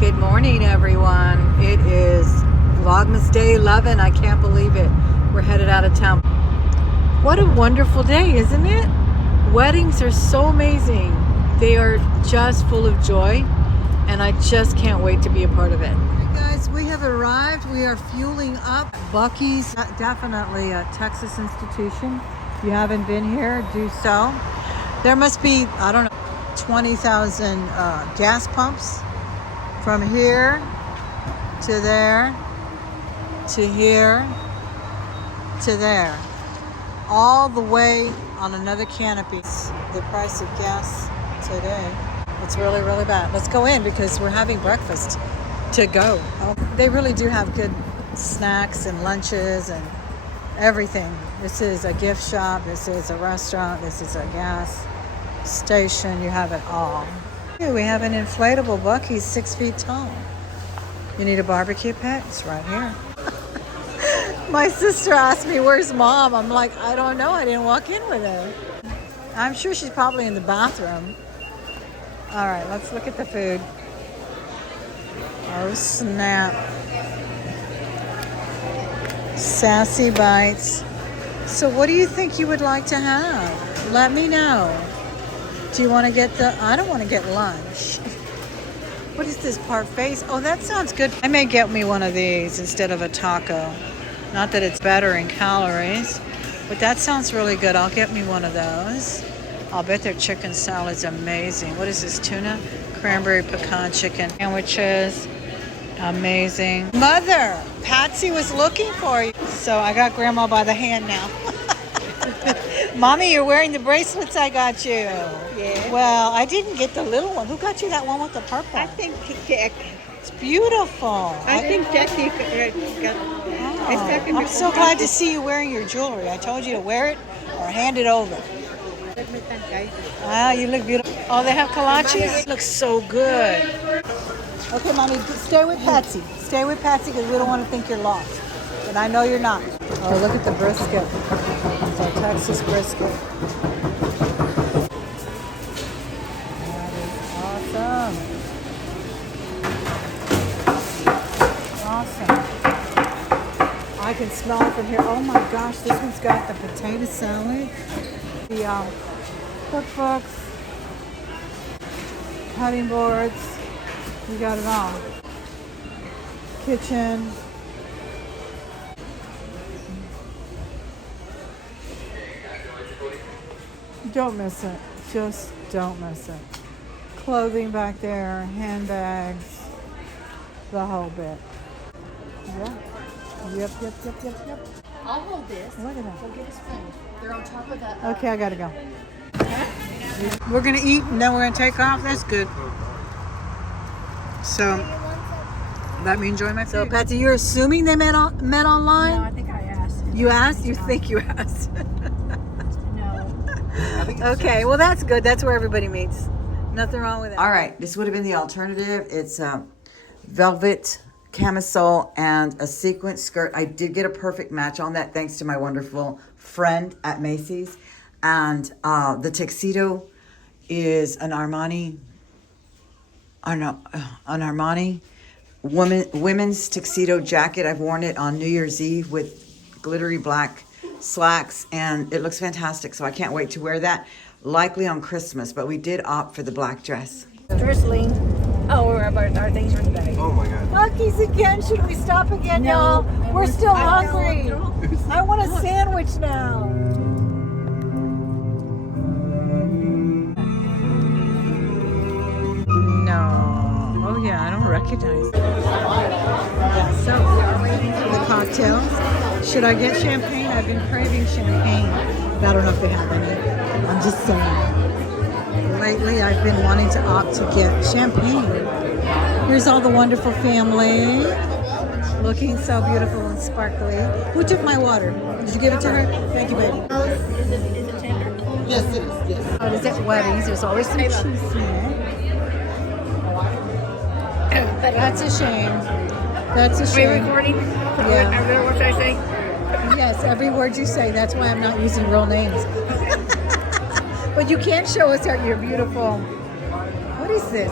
Good morning, everyone. It is Vlogmas Day 11. I can't believe it. We're headed out of town. What a wonderful day, isn't it? Weddings are so amazing. They are just full of joy, and I just can't wait to be a part of it. Hey guys, we have arrived. We are fueling up. Buc-ee's, definitely a Texas institution. If you haven't been here, do so. There must be, I don't know, 20,000 gas pumps from here to there to here to there, all the way on another canopy. The price of gas today, it's really, really bad. Let's go in because we're having breakfast to go. They really do have good snacks and lunches and everything. This is a gift shop, this is a restaurant, this is a gas station. You have it all. Here we have an inflatable Buc-ee's 6 feet tall. You need a barbecue pit? It's right here. My sister asked me, where's mom? I'm like, I don't know. I didn't walk in with her. I'm sure she's probably in the bathroom. All right, let's look at the food. Oh, snap. Sassy bites. So what do you think you would like to have? Let me know. Do you want to get I don't want to get lunch. What is this, parfaits? Oh, that sounds good. I may get me one of these instead of a taco. Not that it's better in calories, but that sounds really good. I'll get me one of those. I'll bet their chicken salad's amazing. What is this, tuna? Cranberry pecan chicken sandwiches. Amazing. Mother, Patsy was looking for you. So I got Grandma by the hand now. Mommy, you're wearing the bracelets I got you. Yeah. Well, I didn't get the little one. Who got you that one with the purple? I think Jack. It's beautiful. I think Jackie got. Oh, I'm so glad to see you wearing your jewelry. I told you to wear it or hand it over. Wow, you look beautiful. Oh, they have kolaches? Looks so good. Okay, Mommy, stay with Patsy. Stay with Patsy because we don't want to think you're lost. And I know you're not. Oh, look at the brisket. It's our Texas brisket. That is awesome. Awesome. I can smell it from here. Oh my gosh, this one's got the potato salad, the cookbooks, cutting boards. You got it all. Kitchen. Don't miss it. Just don't miss it. Clothing back there, handbags, the whole bit. Yeah. Yep. I'll hold this. Look at that. Go get his phone. They're on top of that. Okay, I gotta go. We're gonna eat and then we're gonna take off. That's good. So let me enjoy my food. So Patsy, you're assuming they met online? No, I think I asked. You asked? You think you asked? No. Okay, well that's good. That's where everybody meets. Nothing wrong with that. All right, this would have been the alternative. It's velvet camisole and a sequin skirt. I did get a perfect match on that thanks to my wonderful friend at Macy's. And the tuxedo is an Armani women's tuxedo jacket. I've worn it on New Year's Eve with glittery black slacks, and it looks fantastic. So I can't wait to wear that, likely on Christmas. But we did opt for the black dress. Drizzling. Oh, we're about our things for today. Oh my God. Buc-ee's again. Should we stop again, y'all? We're still hungry. I want a sandwich now. No. Oh yeah, I don't recognize it. Yeah, so we are waiting for the cocktails. Should I get champagne? I've been craving champagne. I don't know if they have any. I'm just saying. Lately, I've been wanting to opt to get champagne. Here's all the wonderful family. Looking so beautiful and sparkly. Who took my water? Did you give it to her? Thank you, baby. Is it tender? Yes, it is. Yes. Oh, is it weddings? There's always some cheese in it. That's a shame. That's a Are you shame. recording? Yeah. What should I say? Yes, every word you say. That's why I'm not using real names. But you can't show us your beautiful. What is this?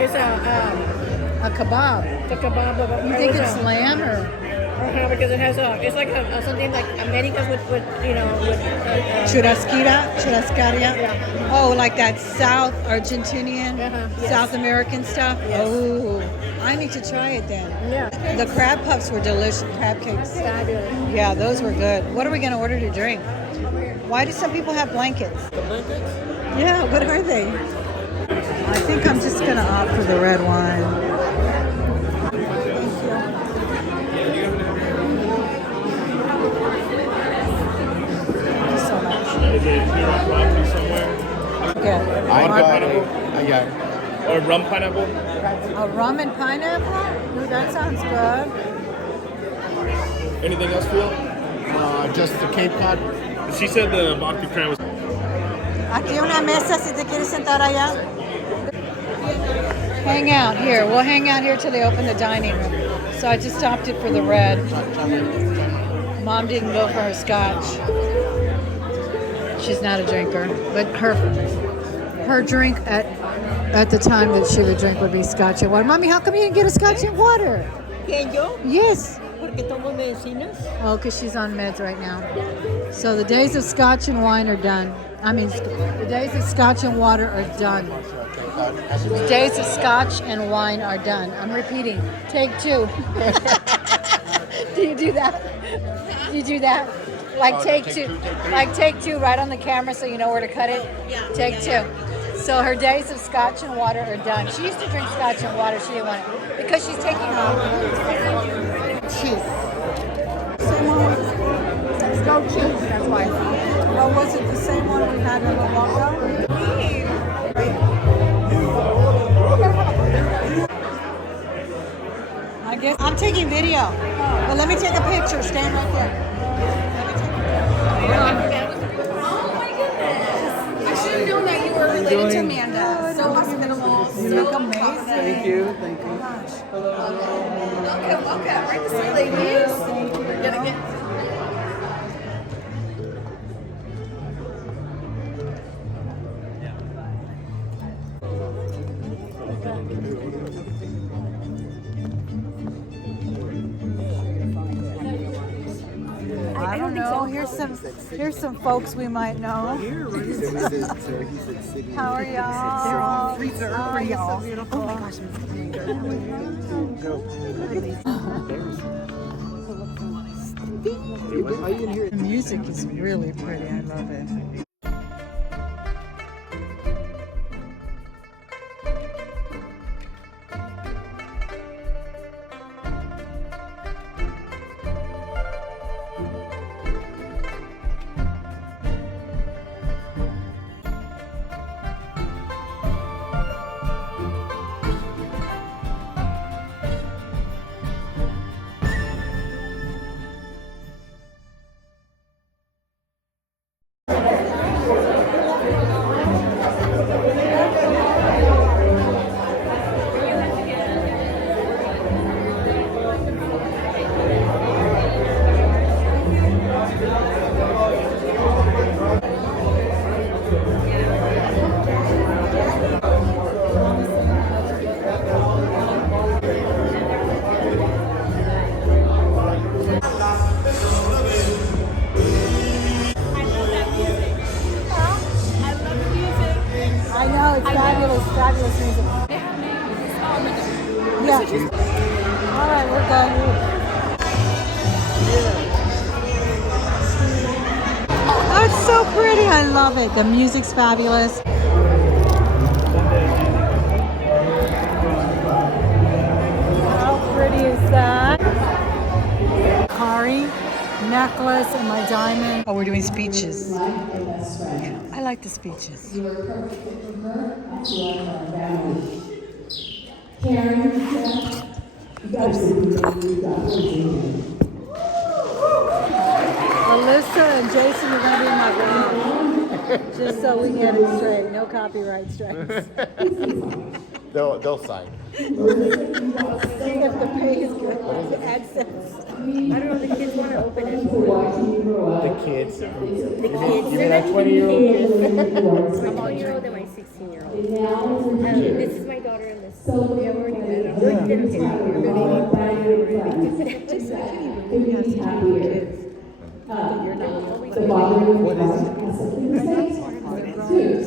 It's a A kebab. It's a kebab of You think it's lamb or? because it has it's like something like Americas with Churrascaria? Yeah. Oh, like that South Argentinian, Yes. South American stuff? Yes. Oh, I need to try it then. Yeah. The crab puffs were delicious. Crab cakes. Fabulous. Yeah, those were good. What are we going to order to drink? Why do some people have blankets? The blankets? Yeah, what are they? I think I'm just going to opt for the red wine. Is it your property somewhere? Yeah. I got it. Or rum pineapple? A rum and pineapple? Ooh, that sounds good. Anything else, Phil? Just the Cape Cod. She said the vodka cran was. Aquí una mesa si te quieres sentar allá. Hang out here. We'll hang out here till they open the dining room. So I just opted for the red. Mom didn't go for her scotch. She's not a drinker, but her drink at the time that she would drink would be scotch and water. Mommy, how come you didn't get a scotch and water? ¿Quién yo? Yes. Porque tomo medicinas. Oh, because she's on meds right now. So the days of scotch and wine are done. I mean, the days of scotch and water are done. The days of scotch and wine are done. I'm repeating. Take two. Do you do that? Do you do that? Like take two. Like take two right on the camera so you know where to cut it? Yeah. Take two. So her days of scotch and water are done. She used to drink scotch and water. She didn't want it because she's taking cheese. Same one. It's no cheese. That's why. Oh, was it the same one we had in the logo? I guess I'm taking video. But let me take a picture. Stand right there. I should have known that you were related to Amanda. So hospitable. You look amazing. Thank you. Thank you. Welcome. Right this way, ladies. We're gonna get. I don't know. Here's some folks we might know. How are y'all? Oh, you're so beautiful. Oh my gosh. The music is really pretty. I love it. I know, it's fabulous music. Yeah. All right, we're done. Oh, it's so pretty. I love it. The music's fabulous. How pretty is that? Kari necklace and my diamond. Oh, we're doing speeches. I like the speeches. Alyssa and Jason are going to be in my vlog. Just so we get it straight. No copyright strikes. They'll sign. If the pay is good. The AdSense. I don't know, the kids want to open it. The kids. The kids. You mean that 20-year-old? My 12-year-old and my 16-year-old. This is my daughter and this. Yeah, we already met.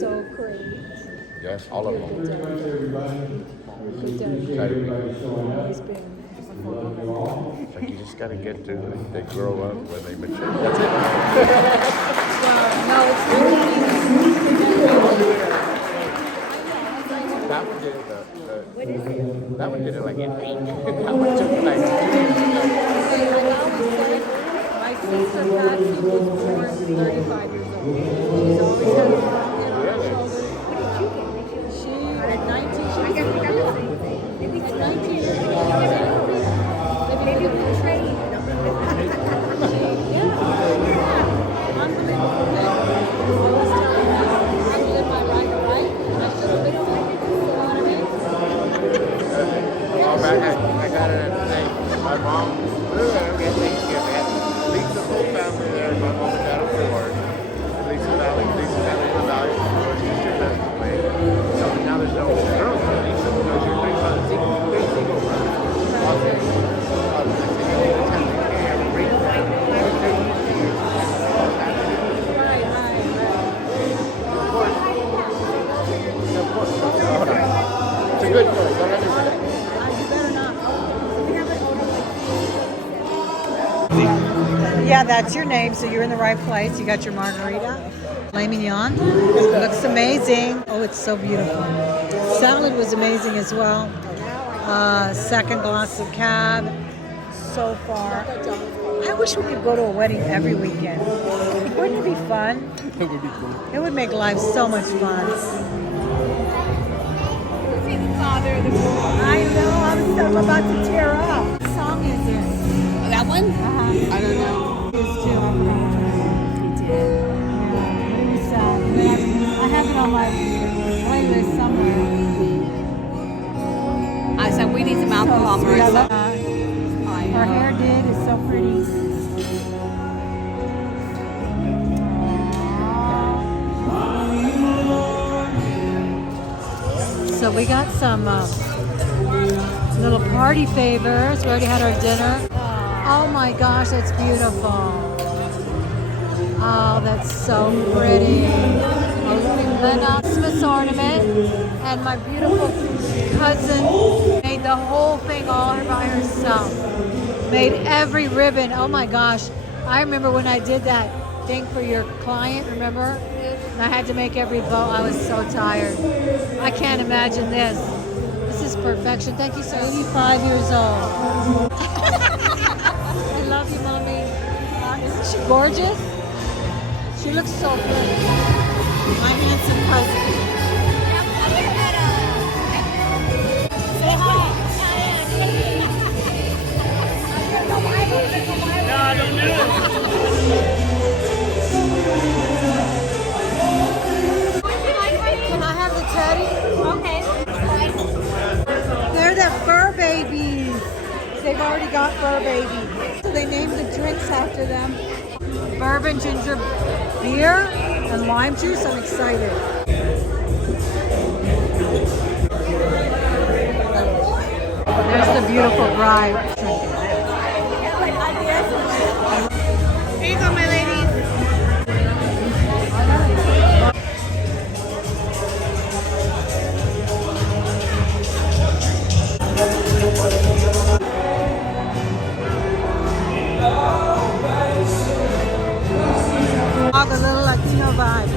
So great. Yes, all of them. Good day. He's been It's like you just got to get to they grow up when they mature. That's it. no, it's That one did it. That one did it like in 8. That one took like 2 years. my sister Patsy was born 35 years old. She's always had a long head on her shoulders. She at 19, she was maybe 19 years old. Maybe we can trade. Yeah. Unbelievable thing. I was telling her I live my life right, and I should have been on it. You know what I mean? Oh, back I got it at night. My mom, we had Thanksgiving. At least the whole family there. My mom and dad, of course. Lisa Valley, in the Valley, of course, sister passed away. So now there's no girls. Lisa, because you're three single brothers. It's a good story. Don't understand. Yeah, that's your name, so you're in the right place. You got your margarita. Filet mignon. Looks amazing. Oh, it's so beautiful. Salad was amazing as well. Second glass of cab. So far. I wish we could go to a wedding every weekend. Wouldn't it be fun? It would be cool. It would make life so much fun. I know, I'm about to tear up. What song is it? That one? Uh-huh. I don't know. It's too. I forgot. I have it on my playlist somewhere. I said we need some alcohol, So sweet. I Marissa. love her hair did is so pretty. So we got some little party favors. We already had our dinner. Oh my gosh, that's beautiful. Oh, that's so pretty. A Lena Christmas ornament, and my beautiful cousin made the whole thing all by herself. Made every ribbon. Oh my gosh. I remember when I did that thing for your client, remember? And I had to make every bow. I was so tired. I can't imagine this. This is perfection. Thank you, sir. 85 years old. I love you, Mommy. Isn't she gorgeous? She looks so pretty. My handsome cousin. Can I have the teddy? Okay. They're the fur babies. They've already got fur babies. So they named the drinks after them. Bourbon ginger beer and lime juice. I'm excited. There's the beautiful bride. Here you go, my ladies. All the little Latino vibe.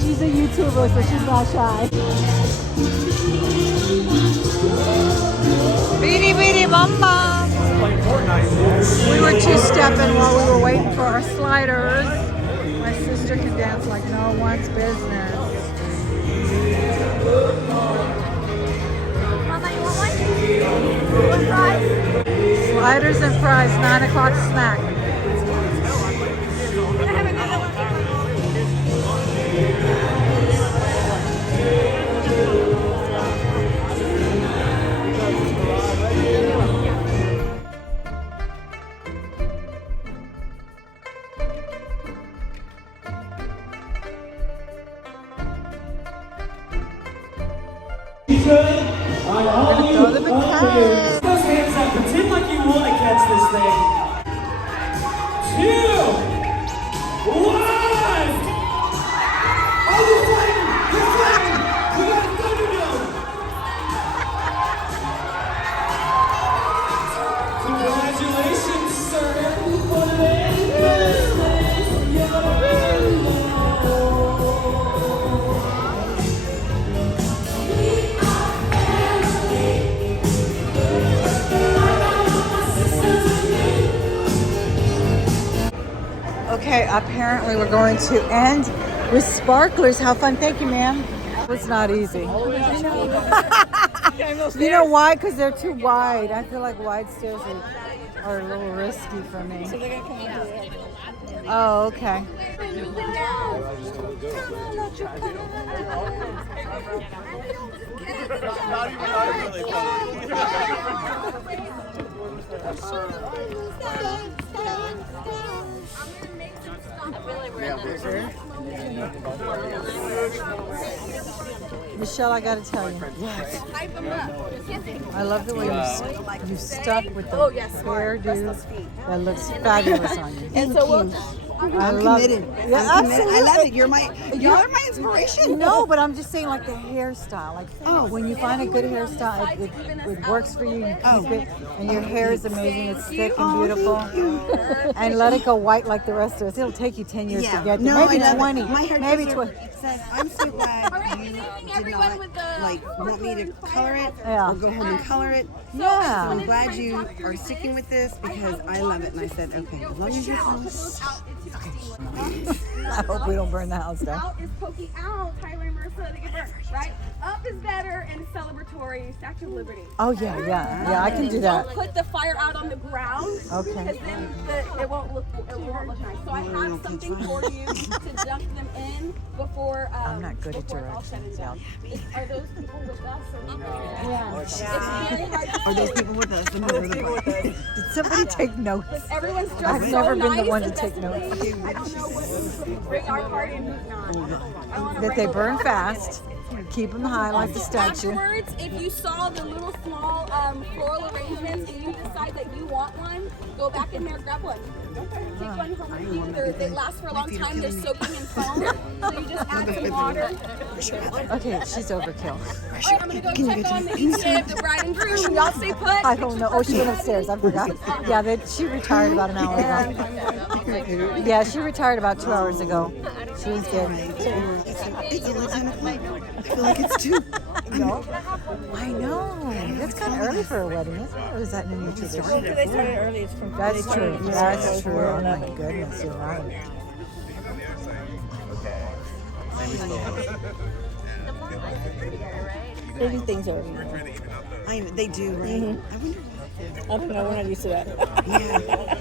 She's a YouTuber, so she's not shy. Beady beady bum bum. We were two-stepping while we were waiting for our sliders. My sister can dance like no one's business. Mama, you want one? One fries? Sliders and fries, 9 o'clock snack. Can I have another one? good. All right, all of you. Throw the baton. Those hands up. Pretend like you want to catch this thing. 2, 1. Oh, you're flying. You're flying. We got a thunderdome. Congratulations, sir. Okay, apparently we're going to end with sparklers. How fun. Thank you, ma'am. It's not easy. You know why? Because they're too wide. I feel like wide stairs are a little risky for me. So they're going to come into it. Oh, okay. Michelle, I gotta tell you, I love the way you stuck with the hairdo. That looks fabulous on you. And so I love it. Yeah, absolutely. I love it. You're my inspiration. No, but I'm just saying, like the hairstyle. Like, when you find a good hairstyle, it works for you. You keep it, and your hair is amazing. It's thick and beautiful. And let it go white like the rest of us. It'll take you 10 years to get there. Maybe 20. My hair Maybe 20. I'm so glad you did not want me to color it or go home and color it. Yeah. So I'm glad you are sticking with this because I love it. And I said, okay, as long as you're close. I hope we don't burn the house down. Out is poking out, Tyler and Marissa, they get burnt, right? Up is better and celebratory, Statue of Liberty. Oh, yeah, I can do that. Don't put the fire out on the ground, Okay. because then it won't look nice. So I have something for you to dunk them in before. I'm not good at before it's all said and done. directions. Are those people with us? Or Yeah. It's very hard to Are those people with us? Did somebody take notes? Everyone's dressed I've so never been the nice, one to and take that's the notes. thing. I don't know who's bring our party and who's not. I wanna That they wrangle burn them. fast. Keep them high like the statue. Afterwards, if you saw the little small floral arrangements and you decide that you want one, go back in there, grab one. Take one home with you. They last for a long time. They're soaking in foam, so you just add some water. Okay, she's overkill. All right, I'm gonna go check on the ETA of the bride and groom. Y'all stay put. I don't know. Oh, she went upstairs. I forgot. Yeah, she retired about an hour ago. Yeah, she retired about 2 hours ago. She was good. It's only 10 o'clock. I feel like it's 2. I know. That's kind of early for a wedding, isn't it? Or is that a new tradition? They started early. It's from That's true. That's true. Oh my goodness, you're right. They do things early. They do, right? I wonder I don't know. We're not used to that.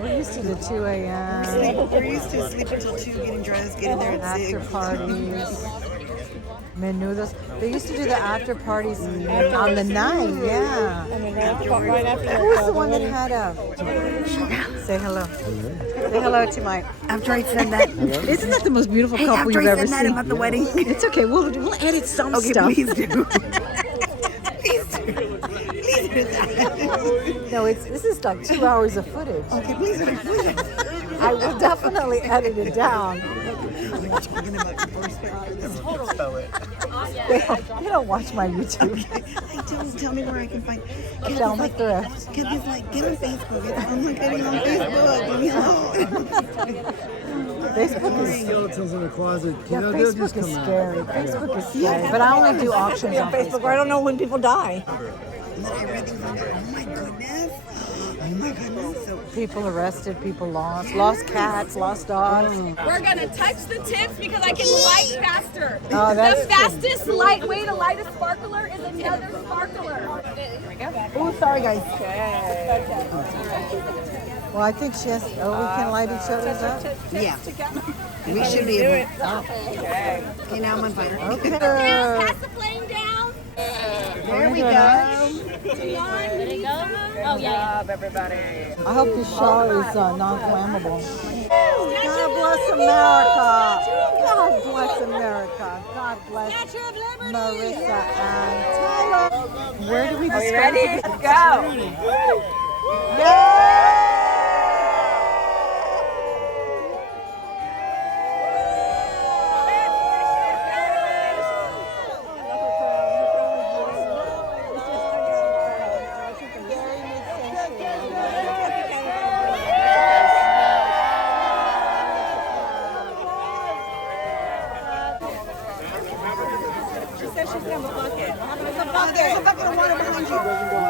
We're used to the 2 a.m. We're used to sleep until 2, getting dressed, getting there at after 6. parties. Menudos. They used to do the after parties on the night, yeah. I mean, right after Who was the one that had a... Say hello. Say hello to my... After I said that. Isn't that the most beautiful couple After you've I ever said that seen? about the wedding. It's okay. We'll edit some Okay, stuff. please do. Please do. Please do that. No, this is like 2 hours of footage. Okay, please do. Please do. I will definitely edit it down. They don't watch my YouTube. Tell me where I can find. Thelma Thrift. Kathy's like, get on Facebook. I'm like, getting on Facebook. Leave me alone. Facebook is Skeletons in the closet. yeah, Facebook is scary. Facebook is scary. But I only do auctions on Facebook. where I don't know when people die. And then I read these on there. Oh my goodness. Oh my goodness. So People arrested, people lost cats, lost dogs. We're gonna touch the tips because I can light faster. Oh, that's the fastest light way to light a sparkler is another sparkler. oh, sorry guys. Well, I think she has. Oh, we can light each other's up. Yeah. We should be able. Okay, now I'm on fire. Okay. Pass the flame down. There we go. Did it go? Oh, yeah. I hope the show is non-flammable. God bless America. God bless America. God bless Marissa and Tyler. Where do we dispose of it? Let's go. There's a bucket of water behind you.